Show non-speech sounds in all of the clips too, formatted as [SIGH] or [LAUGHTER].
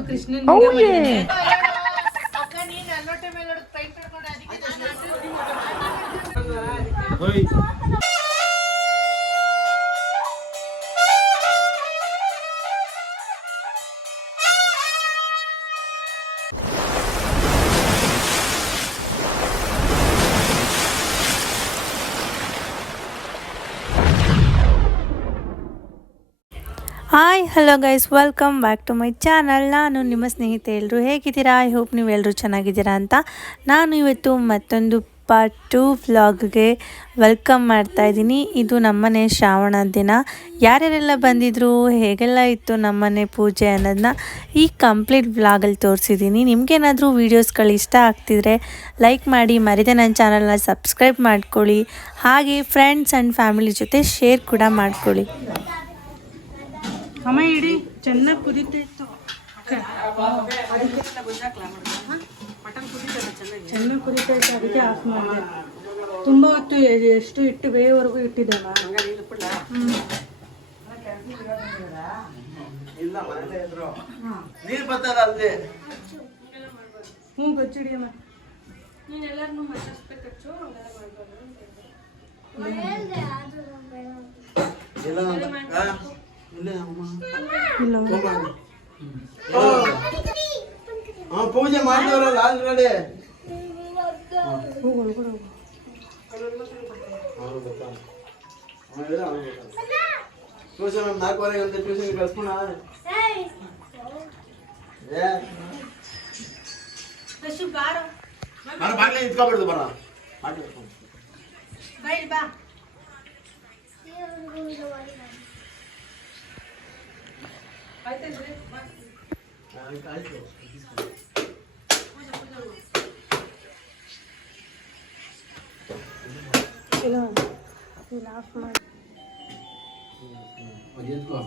Krishnan hi hello guys welcome back to my channel ನಾನು ನಿಮ್ಮ ಸ್ನೇಹಿತೆ ಎಲ್ಲರೂ ಹೇಗಿದ್ದೀರಾ? ಐ ಹೋಪ್ ನೀವು ಎಲ್ಲರೂ ಚೆನ್ನಾಗಿದ್ದೀರಾ ಅಂತ ನಾನು ಇವತ್ತು ಮತ್ತೊಂದು ಪಾರ್ಟ್ ಟು ವ್ಲಾಗ್ಗೆ ವೆಲ್ಕಮ್ ಮಾಡ್ತಾಯಿದ್ದೀನಿ ಇದು ನಮ್ಮನೆ ಶ್ರಾವಣ ದಿನ. ಯಾರ್ಯಾರೆಲ್ಲ ಬಂದಿದ್ರು, ಹೇಗೆಲ್ಲ ಇತ್ತು ನಮ್ಮನೆ ಪೂಜೆ ಅನ್ನೋದನ್ನ ಈ ಕಂಪ್ಲೀಟ್ ವ್ಲಾಗಲ್ಲಿ ತೋರಿಸಿದ್ದೀನಿ. ನಿಮಗೇನಾದರೂ ವೀಡಿಯೋಸ್ಗಳು ಇಷ್ಟ ಆಗ್ತಿದ್ರೆ ಲೈಕ್ ಮಾಡಿ, ಮರಿದೆ ನನ್ನ ಚಾನಲ್ನ ಸಬ್ಸ್ಕ್ರೈಬ್ ಮಾಡ್ಕೊಳ್ಳಿ. ಹಾಗೆ ಫ್ರೆಂಡ್ಸ್ ಆ್ಯಂಡ್ ಫ್ಯಾಮಿಲಿ ಜೊತೆ ಶೇರ್ ಕೂಡ ಮಾಡ್ಕೊಳ್ಳಿ. ಅಮ್ಮ ಇಡಿ ಚೆನ್ನಾಗಿ ಕುದೀತಾ ಇತ್ತು. ಚೆನ್ನಾಗಿ ಕುದೀತಾ ಇತ್ತು ಅದಕ್ಕೆ ಆಫ್ ಮಾಡಿದೆ. ತುಂಬಾ ಹೊತ್ತು ಎಷ್ಟು ಇಟ್ಟು ಬೇಯವರೆಗೂ ಇಟ್ಟಿದ್ದಲ್ಲ. ಹ್ಞೂ ಇಲ್ಲೇ ಅಮ್ಮ. ಇಲ್ಲ ತಗೊಂಬಾ. ಓ. ಆ, పూజ మాట్లాడారు ఆల్రెడీ ట్యూషన్ నాకు వరకు వెళ్తే ట్యూషన్ కలుపుకున్నా మన బాగా ఇచ్చుకోబడదు మన మాట్లాడుకోండి ಬಾಗ್ಲೇ ನಿಂತ್ಕೊಬಿಡ್ದು ಬರ ಬಾಗ್ಲೇ ಇಟ್ಕೊಂಡು. ಆಯ್ತು, ಆಯ್ತು. ಇಲ್ಲ ಇಲ್ಲ ಆಫ್ ಮಾಡಿ ಅದು ಎತ್ಕೋ,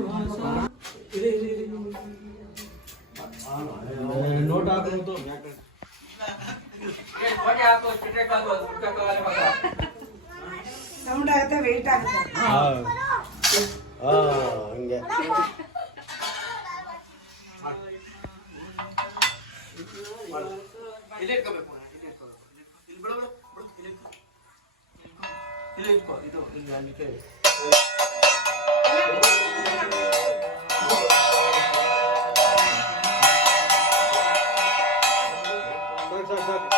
ಬಾರೋ, ಮಂದಿ ತಗೊಂಡು. ಇರಿ, ಇರಿ, ಇರಿ. ಏ, ನೋಟ್ ಹಾಕೋದು. ಸೌಂಡ್ ಆಗುತ್ತೆ ವೆಯ್ಟ್ ಆಗುತ್ತೆ ಆ, ಹಂಗೆ ಇಲ್ಲಿ ಇಟ್ಕೋಬೇಕು ಇಲ್ಲಿ ಇಟ್ಕೋಬೇಕು. ಇಲ್ಲಿ ಬಿಡು, ಬಿಡು, ಬಿಡು, ಇಲ್ಲಿ ಇಟ್ಕೋ. ಇಲ್ಲಿ ಇಟ್ಕೋ, ಇದು ಇಲ್ಲಿ ಅಲ್ಲಿಗೆ ಸಾಕು, ಸಾಕು,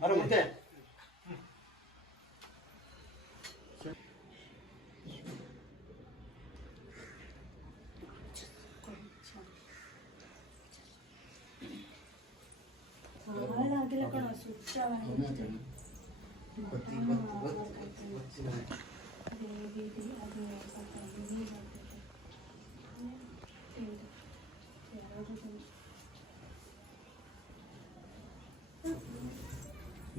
바로 밑 에. Thank you.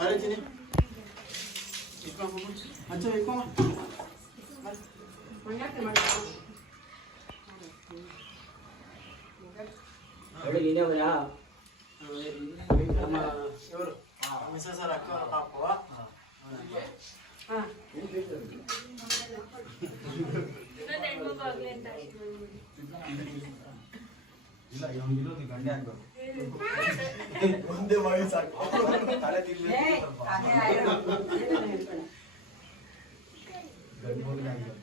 ಮಂಚ ಇಟ್ಕೊ. ನಮ್ಮ ಇವರು ಮಿಸಸ್ ಅವ್ರ ಅಕ್ಕ ಪಾಪು. ಇಲ್ಲ ಇವನಿಗಿರೋದು ಗಂಡೆ ಆಗ್ಬೇಕು. ಒಂದೇ ಮಾಡಿ ಸಾಕು ತಲೆ ತಿರ್ಗ್ಬೇಕು ಸ್ವಲ್ಪ. ಗಂಡು ಮಗನೇ ಆಗ್ಬೇಕು.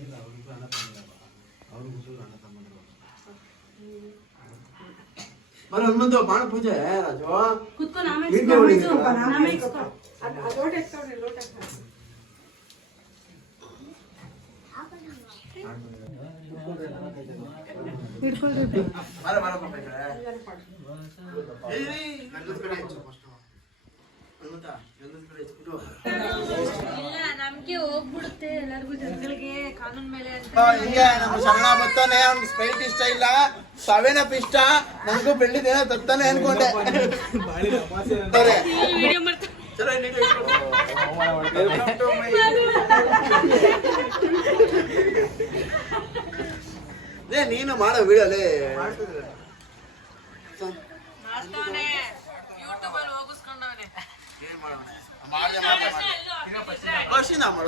ಇಲ್ಲ ಅವ್ರಿಗೂ ಅಣ್ಣ ತಮ್ಮಂದಿರಲ್ಲ. ಅವ್ರಿಗೂ ಅಣ್ಣ ತಮ್ಮಂದಿರಲ್ಲ. ಬರೋ ಹನುಮಂತ ಬಾಣ ಪೂಜೆ ರಾಜು ಕುತ್ಕೊ ನಾಮೇ ಹಿಂದೆ ಹೊಡಿತೀರ? ನಾಮೇ ಇಸ್ಕೊ ಹಿಡ್ಕೊಳ್ರಿ ಬರ ಬರ ಪಾಪ ಈ ಕಡೆ. ಏಯ್, ಏಯ್, ಗಂಧದ ಕಡೆ ಹೆಚ್ಚು first. ಹನುಮಂತ, ಗಂಧದ ಕಡೆ ಹೆಚ್ಚು. ಇಡು. ಇಲ್ಲ ನಮ್ಗೆ ಹೋಗ್ಬಿಡುತ್ತೆ ಎಲ್ಲರಿಗೂ ಜನಗಳಿಗೆ ಕಾನೂನ್ ಮೇಲೆ ಅಂತ ಆ, ಹಿಂಗೆ ನಮ್ಮ ಶರಣ ಬರ್ತಾನೆ ಅವ್ನಿಗೆ ಸ್ಪ್ರೈಟ್ ಇಷ್ಟ ಇಲ್ಲ ಸೆವೆನ್ ಅಪ್ ಇಷ್ಟ ನನಗೂ ಬೆಳ್ಳಿದ ಏನೋ ತತ್ತಾನೆ ಅನ್ಕೊಂಡೆ ಸರಿ. ಚಲೋ ಲೇ, ನೀನು ಮಾಡೋ ವಿಡಿಯೋಲಿ ಮಾಡು.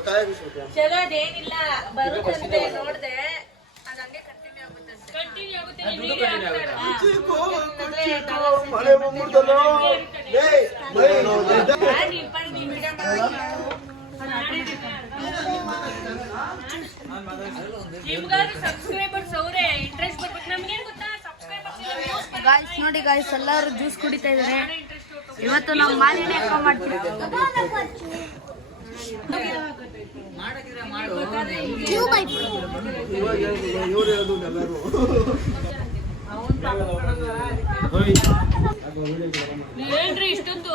ತಲೆ ಬಿಸ್ಬಿಟ್ಟು. ಚಲೋ ಅದೇನಿಲ್ಲ. ಬರುತ್ತಂತೆ ನೋಡ್ದೆ. ಅದ್ ಹಂಗೆ ಕಂಟಿನ್ಯೂ ಆಗುತ್ತಂತೆ ಕುಚಿಕೋ, ಕುಚಿಕೋ, ಮಳೆ ಬಂದ್ಬಿಡ್ತಲ್ಲೋ. ಲೇ, ಮಳೆ ನೋಡ್ದೆ. ನಿಮ್ಗಾದ್ರೂ ಸಬ್ಸ್ಕ್ರೈಬರ್ಸ್ ಅವರೇ ಇಂಟ್ರೆಸ್ಟ್ ಬರ್ಬೇಕು ನಮ್ಗೇನ್ ಗೊತ್ತಾ ಸಬ್ಸ್ಕ್ರೈಬರ್ಸ್ ಗಾಯ್ಸ್ ನೋಡಿ ಗಾಯ್ಸ್ ಎಲ್ಲರೂ ಜ್ಯೂಸ್ ಕುಡಿತಾ ಇದಾರೆ ಇವತ್ತು ನಾವು ಮಾಲಿನ್ಯ ಮಾಡ್ತೀವಿ. ಏನ್ರಿ ಇಷ್ಟೊಂದು?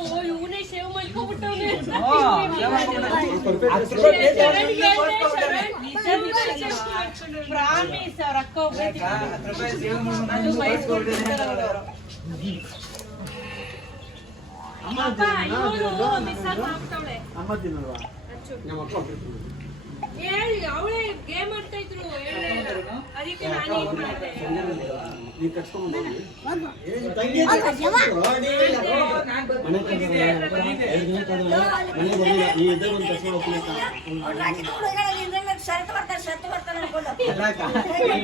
ಪ್ರಾಮಿಸ್ ಅವ್ರ ಅಕ್ಕ ಅದು ಬಯಸ್ಕೊಳ್ತಿರ್ತಾರ ಅಪ್ಪ ಇವಳು ಮಿಸ್ ಆಗ್ತಾವಳೆ ಅಮ್ಮ ತಿನ್ನಲ್ವಾ ನಮ್ಮ ಅಕ್ಕ ಹೇಳಿ ಅವಳೇ ಗೇಮ್ ಆಡ್ತಾ ಇದ್ರು. ಅದಕ್ಕೆ ನಾನು ಇದ್ ಮಾಡ್ದೆ.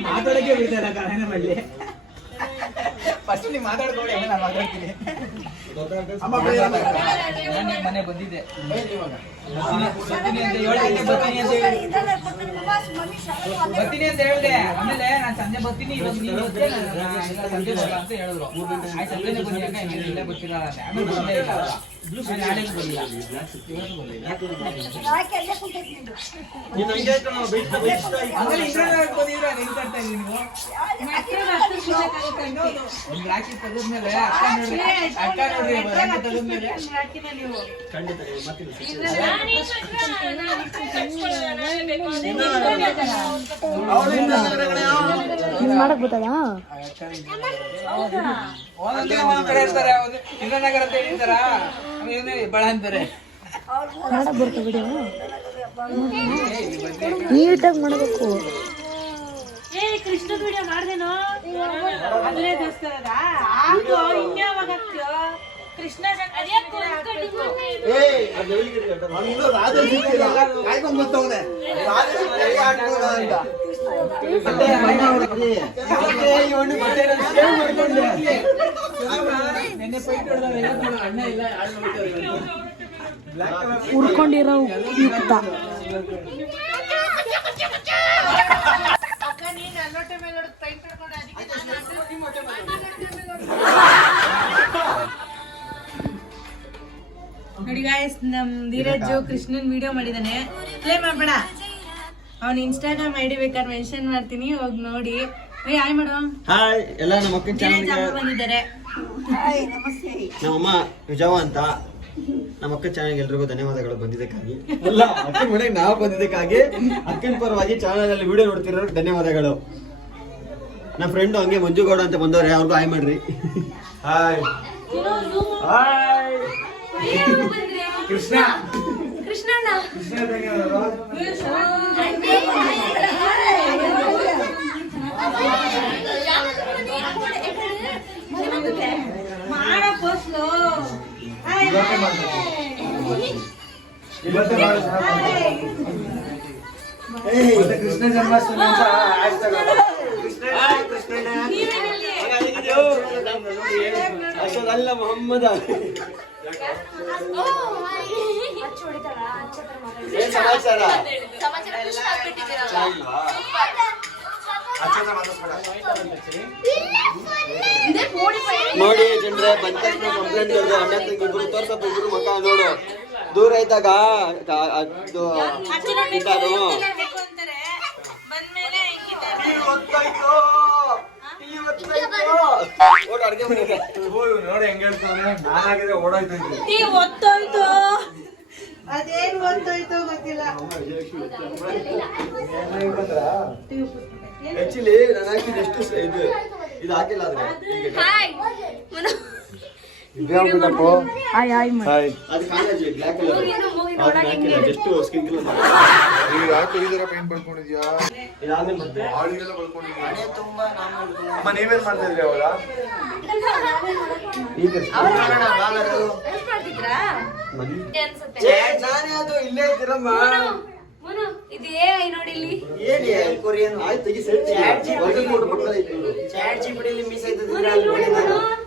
ಮಾತಾಡಕ್ಕೆ ಬಿಡ್ತಾರೆ ಮಲ್ಲಿ ಫಸ್ಟ್ ನೀವು ಮಾತಾಡ್ಕೊಳ್ಳಿ ನಾನು ಮಾತಾಡ್ತೀನಿ. ಮನೆ ಬಂದಿದ್ದೆ ಏನ್ ಬರ್ತೀನಿ ಅಂತ ಗಂಟೆ ಬರ್ತೀನಿ ಅಂತ ಹೇಳಿ ಬರ್ತೀನಿ ಅಂತ ಹೇಳ್ದೆ ಆಮೇಲೆ ನಾನು ಸಂಜೆ ಬರ್ತೀನಿ ಇವತ್ತು ನೀನು ಸಂಜೆ ಬರಲ್ಲ ಅಂತ ಹೇಳಿದ್ರು. ಆಯ್ತು ಸಂಜೆನೇ ಇಲ್ಲೇ ಆಮೇಲೆ ಬಂದೇ ಇಲ್ಲ. ನಾಳೆಗೆ ಆಮೇಲೆ ಬಂದಿದ್ರೆ ನೀವು? ನಿಮ್ಗೆ ರಾಖಿ ತೆಗೆದ್ಮೇಲೆ ಅಕ್ಕ ನೋಡ್ರಿ ಅಕ್ಕ ನೋಡ್ರಿ ಹೇಳಿರ್ತಾರ ಇವನು ಬಳ ಅಂತಾರೆ ಏ ಕೃಷ್ಣ ವಿಡಿಯೋ ಮಾಡ್ದೇನೋ? ಅಲ್ಲೇ ದೇವಸ್ಥಾನದ ಇನ್ಯಾವಾಗ ಹಾಕ್ತೀಯೋ? ಕೃಷ್ಣ ರಾಧೆ ಸಿಕ್ಕಿಲ್ಲ ಆಡ್ಬೋದ ಅಂತ. ನೆನ್ನೆ ಪೈಟ್ ಹೊಡೆದವ್ರು ಇವತ್ತು ನೋಡಿ ಗಾಯ್ಸ್ ನಮ್ ಧೀರಜ್ ಕೃಷ್ಣನ್ ವಿಡಿಯೋ ಮಾಡಿದಾನೆ. ಪ್ಲೇ ಮಾಡ್ಬೇಡ. ಅವ್ನ ಇನ್ಸ್ಟಾಗ್ರಾಮ್ ಐಡಿ ಬೇಕಾದ್ರೆ ಮೆನ್ಷನ್ ಮಾಡ್ತೀನಿ ಹೋಗಿ ನೋಡಿ. ಏ ಹಾಯ್ ಮೇಡಮ್ ಹಾಯ್ ಎಲ್ಲ ನಮ್ಮ ಅಕ್ಕನ ಧೀರಜ್ ಅಮ್ಮ ಬಂದಿದ್ದಾರೆ. ನಮ್ಮಮ್ಮ ವಿಜವ ಅಂತ ನಮ್ಮ ಅಕ್ಕ ಚಾನಲ್ಗೆ ಎಲ್ರಿಗೂ ಧನ್ಯವಾದಗಳು ಬಂದಿದ್ದಕ್ಕಾಗಿ. ಅಲ್ಲ ಅಕ್ಕನ ಮನೆಗೆ ನಾವು ಬಂದಿದ್ದಕ್ಕಾಗಿ. ಅಕ್ಕನ ಪರವಾಗಿ ಚಾನಲ್ ಅಲ್ಲಿ ವಿಡಿಯೋ ನೋಡ್ತಿರೋರು ಧನ್ಯವಾದಗಳು. ನಮ್ಮ ಫ್ರೆಂಡ್ ಹಂಗೆ ಮಂಜುಗೌಡ ಅಂತ ಬಂದವ್ರೆ ಅವ್ರಿಗೂ ಹಾಯ್ ಮಾಡ್ರಿ. ಹಾಯ್ ಹಾಯ್ ಕೃಷ್ಣ ಮಾಡೋ ಪೋಸ್ಲು ಕೃಷ್ಣ ಜನ್ಮಾಷ್ಟಮಿ ಅಂತ ಅಲ್ಲ ಮೊಹಮ್ಮದ ಏನ್ ಸಮಾಚಾರ? ನೋಡಿ ಜನರೇ ಬಂದ ತಕ್ಷಣ ಕಂಪ್ಲೇಂಟ್ ಕೊಡ್ದು ಅಣ್ಣ ಇಬ್ರು ತೋರ್ಸಪ್ಪ ಇಬ್ರು ಮಕ್ಕ ನೋಡು ದೂರ ಇದ್ದಾಗ ಅದು. ಬಂದ್ಮೇಲೆ ಟೀ ಹೊತ್ತಾಯ್ತು. ಟೀ ಹೊತ್ತಾಯ್ತು. ಓಡ್ ಅಡ್ಗೆ ಮನೆಗೆ. ನೋಡಿ ಹೆಂಗ್ ಹೇಳ್ತಾನೆ ನಾನಾಗಿದ್ರೆ ಓಡೋಯ್ತು ಟೀ ಒತ್ತೋಯ್ತು ಅದೇನ್ ಒತ್ತೋಯ್ತು ಗೊತ್ತಿಲ್ಲ ಆಕ್ಚುಲಿ ನಾನು ಎಷ್ಟು ಇದು ಇದು ಹಾಕಿಲ್ಲ ಆದ್ರೆ ಹಾಯ್ ಹಾಯ್ ಹಾಯ್ ಅದು college black colour just skin colour ಈಗ ಯಾಕೆ ಈ ತರ ಪೇಂಟ್ ಬರ್ಕೊಂಡಿದ್ಯಾ ಇದಾದ್ಮೇಲೆ ಮತ್ತೆ? ಆಳಿಗೆಲ್ಲ ಬರ್ಕೊಂಡಿದ್ಯಾ ಅಮ್ಮ ನೀವೇನ್ ಮಾಡ್ತಾ ಇದ್ರಿ ಅವಾಗ? ಈಗ ನಾನೇ ಅದು ಇಲ್ಲೇ ಇದ್ದೀರಮ್ಮ. ಇದು ಏ ನೋಡಿ ಇಲ್ಲಿ. ಏನಿ ಕೊರಿಯನ್? ಆಯ್ತು ತೆಗಿ ಸೆಟ್.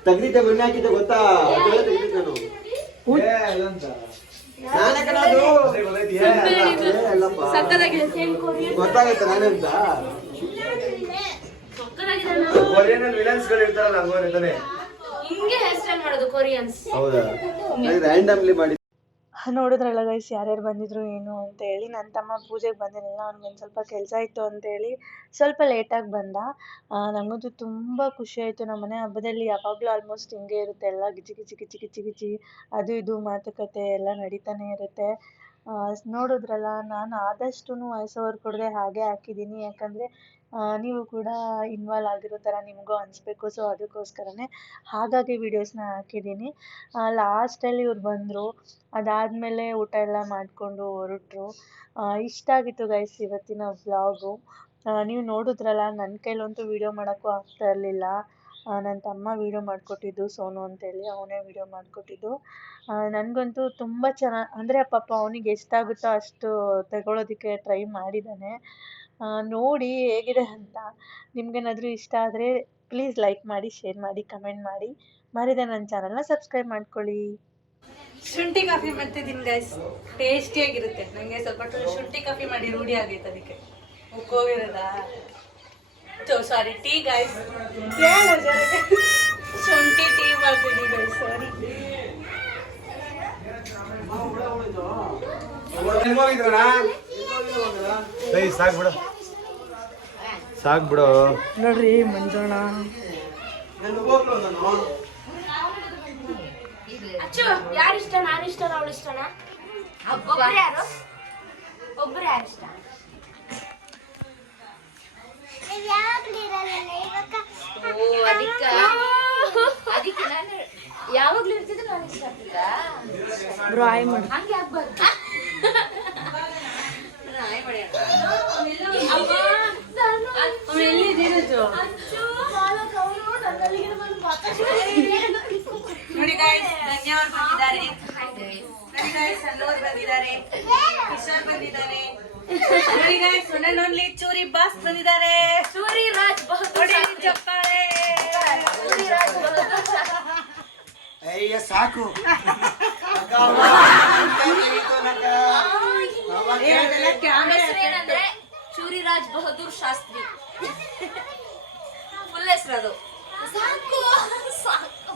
ತೆಗ್ದಿದ್ದೆ ಮೊನ್ನೆ ಹಾಕಿದ್ದೆ ಗೊತ್ತಾ? ತೆಗ್ದಿದ್ದೆ ನಾನು. ಏ, ಗೊತ್ತಾಗತ್ತೆ ನಾನೇ ಅಂತ ಕೊರಿಯನ್ ವಿಲನ್ಸ್ಗಳು ಇರ್ತಾರಲ್ಲ ಹಂಗೋರ್ ಇರ್ತಾನೆ ಹಿಂಗೆ ಹೇರ್ ಸ್ಟೈಲ್ ಮಾಡೋದು ಕೊರಿಯನ್ಸ್. ಹೌದಾ? ರ್ಯಾಂಡಮ್ಲಿ ಮಾಡಿ ನೋಡಿದ್ರಲ್ಲ ಗೈಸ್ ಯಾರ್ಯಾರು ಬಂದಿದ್ರು ಏನು ಅಂತ ಹೇಳಿ. ನನ್ನ ತಮ್ಮ ಪೂಜೆಗೆ ಬಂದಿರಲಿಲ್ಲ, ಅವ್ನಿಗೆ ಒಂದು ಸ್ವಲ್ಪ ಕೆಲಸ ಇತ್ತು ಅಂತೇಳಿ ಸ್ವಲ್ಪ ಲೇಟಾಗಿ ಬಂದ. ನನಗಂತೂ ತುಂಬ ಖುಷಿ ಆಯಿತು. ನಮ್ಮ ಮನೆ ಹಬ್ಬದಲ್ಲಿ ಯಾವಾಗಲೂ ಆಲ್ಮೋಸ್ಟ್ ಹಿಂಗೆ ಇರುತ್ತೆ. ಎಲ್ಲ ಗಿಚಿ ಗಿಚಿ ಗಿಚಿ ಗಿಚಿ ಗಿಚಿ ಅದು ಇದು ಮಾತುಕತೆ ಎಲ್ಲ ನಡೀತಾನೆ ಇರುತ್ತೆ. ನೋಡಿದ್ರಲ್ಲ, ನಾನು ಆದಷ್ಟು ವಾಯ್ಸ್ ಕೊಡದೆ ಹಾಗೆ ಹಾಕಿದ್ದೀನಿ ಯಾಕಂದರೆ ನೀವು ಕೂಡ ಇನ್ವಾಲ್ವ್ ಆಗಿರೋ ಥರ ನಿಮಗೂ ಅನಿಸ್ಬೇಕು. ಸೊ ಅದಕ್ಕೋಸ್ಕರನೇ ಹಾಗಾಗಿ ವೀಡಿಯೋಸ್ನ ಹಾಕಿದ್ದೀನಿ ಲಾಸ್ಟಲ್ಲಿ ಇವ್ರು ಬಂದರು. ಅದಾದಮೇಲೆ ಊಟ ಎಲ್ಲ ಮಾಡಿಕೊಂಡು ಹೊರಟ್ರು. ಇಷ್ಟ ಆಗಿತ್ತು ಗೈಸ್ ಇವತ್ತಿನ ವ್ಲಾಗು ನೀವು ನೋಡಿದ್ರಲ್ಲ ನನ್ನ ಕೈಲಂತೂ ವೀಡಿಯೋ ಮಾಡೋಕ್ಕೂ ಆಗ್ತಾ ಇರಲಿಲ್ಲ. ನನ್ನ ತಮ್ಮ ವೀಡಿಯೋ ಮಾಡಿಕೊಟ್ಟಿದ್ದು ಸೋನು ಅಂತೇಳಿ, ಅವನೇ ವೀಡಿಯೋ ಮಾಡಿಕೊಟ್ಟಿದ್ದು. ನನಗಂತೂ ತುಂಬ ಚೆನ್ನಾಗಿ ಅಂದರೆ ಪಾಪ ಅವನಿಗೆ ಎಷ್ಟಾಗುತ್ತೋ ಅಷ್ಟು ತಗೊಳ್ಳೋದಕ್ಕೆ ಟ್ರೈ ಮಾಡಿದ್ದಾನೆ. ನೋಡಿ ಹೇಗಿದೆ ಅಂತ. ನಿಮ್ಗೇನಾದರೂ ಇಷ್ಟ ಆದರೆ ಪ್ಲೀಸ್ ಲೈಕ್ ಮಾಡಿ ಶೇರ್ ಮಾಡಿ ಕಮೆಂಟ್ ಮಾಡಿ. ಮರಿದೆ ನನ್ನ ಚಾನಲ್ನ ಸಬ್ಸ್ಕ್ರೈಬ್ ಮಾಡ್ಕೊಳ್ಳಿ. ಶುಂಠಿ ಕಾಫಿ ಮಾಡ್ತಿದ್ದೀನಿ ಗೈಸ್ ಟೇಸ್ಟಿಯಾಗಿರುತ್ತೆ ನನಗೆ ಸ್ವಲ್ಪ ಶುಂಠಿ ಕಾಫಿ ಮಾಡಿ ರೂಢಿ ಆಗೈತೆ ಅದಕ್ಕೆ. ಉಕ್ಕೋಗಿರೋದಾ ಸಾರಿ ಟೀ ಗೈಸ್ ಶುಂಠಿ ಟೀ ಮಾಡ್ತೀನಿ ಗೈಸ್ ಸಾರಿ ಸಾಕ್ ಬಿಡು. ಸಾಕ್ ಬಿಡು. ನೋಡ್ರಿ ಮಂಜೋಣ. ಅಚ್ಚು ಯಾರು ಇಷ್ಟ ನಾನು ಇಷ್ಟ ಅವಳು ಇಷ್ಟನಾ ಒಬ್ರು ಯಾರು? ಒಬ್ರು ಯಾರು ಓ ಅದಕ್ಕ ನಾನು ಯಾವಾಗ್ಲೂ ಇರ್ತಿದ್ರೆ ನಾನು ಇಷ್ಟ ಆಗ್ಬಾರ್ದು ನೋಡಿ ಗಾಯ್ಸ್ ಧನ್ಯವಾದ ಬಂದಿದ್ದಾರೆ. ನೋಡಿ ಗಾಯ್ಸ್ ಅನ್ನೋರು ಬಂದಿದ್ದಾರೆ. ಕಿಶೋರ್ ಬಂದಿದ್ದಾರೆ ನೋಡಿ ಚೂರಿ ಬಾಸ್ ಬಂದಿದ್ದಾರೆ. ಸೂರಿ ರಾಜ್ ನೋಡಿ ಚಪ್ಪಾಳೆ ಅಯ್ಯ ಸಾಕು. ನಮ್ಮ ಹೆಸರೇನಂದ್ರೆ ಚೂರಿರಾಜ್ ಬಹದ್ದೂರ್ ಶಾಸ್ತ್ರಿ. [LAUGHS] ಫುಲ್ ಹೆಸರು ಅದು. ಸಾಕು ಸಾಕು.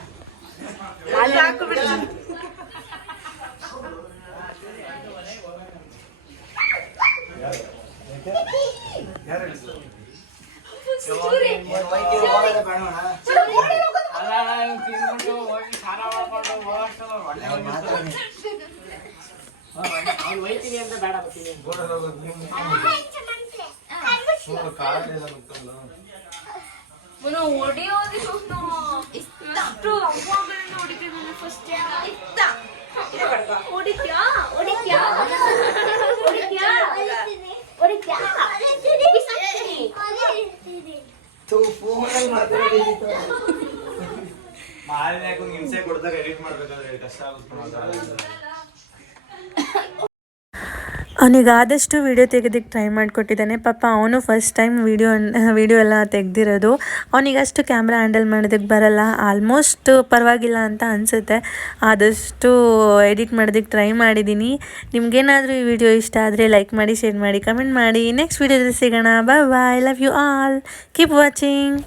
ನೋಡಿ ಗಾಯ್ಸ್ ಚೂರೇಣ ಅಲ್ಲ ಹಿಂಸೆ ಕೊಡ್ದಾಗ ಎಡಿಟ್ ಮಾಡ್ಬೇಕಾದ್ರೆ ಕಷ್ಟ ಆಗುತ್ತೆ ಅವನಿಗೆ ಆದಷ್ಟು ವಿಡಿಯೋ ತೆಗೆದಕ್ಕೆ ಟ್ರೈ ಮಾಡಿಕೊಟ್ಟಿದ್ದಾನೆ. ಪಾಪ ಅವನು ಫಸ್ಟ್ ಟೈಮ್ ವೀಡಿಯೋ ವೀಡಿಯೋ ಎಲ್ಲ ತೆಗೆದಿರೋದು. ಅವನಿಗೆ ಅಷ್ಟು ಕ್ಯಾಮ್ರಾ ಹ್ಯಾಂಡಲ್ ಮಾಡೋದಕ್ಕೆ ಬರಲ್ಲ. ಆಲ್ಮೋಸ್ಟ್ ಪರವಾಗಿಲ್ಲ ಅಂತ ಅನಿಸುತ್ತೆ. ಆದಷ್ಟು ಎಡಿಟ್ ಮಾಡೋದಕ್ಕೆ ಟ್ರೈ ಮಾಡಿದ್ದೀನಿ ನಿಮ್ಗೇನಾದರೂ ಈ ವಿಡಿಯೋ ಇಷ್ಟ ಆದರೆ ಲೈಕ್ ಮಾಡಿ ಶೇರ್ ಮಾಡಿ ಕಮೆಂಟ್ ಮಾಡಿ. ನೆಕ್ಸ್ಟ್ ವೀಡಿಯೋದಲ್ಲಿ ಸಿಗೋಣ. Bye bye love you all keep watching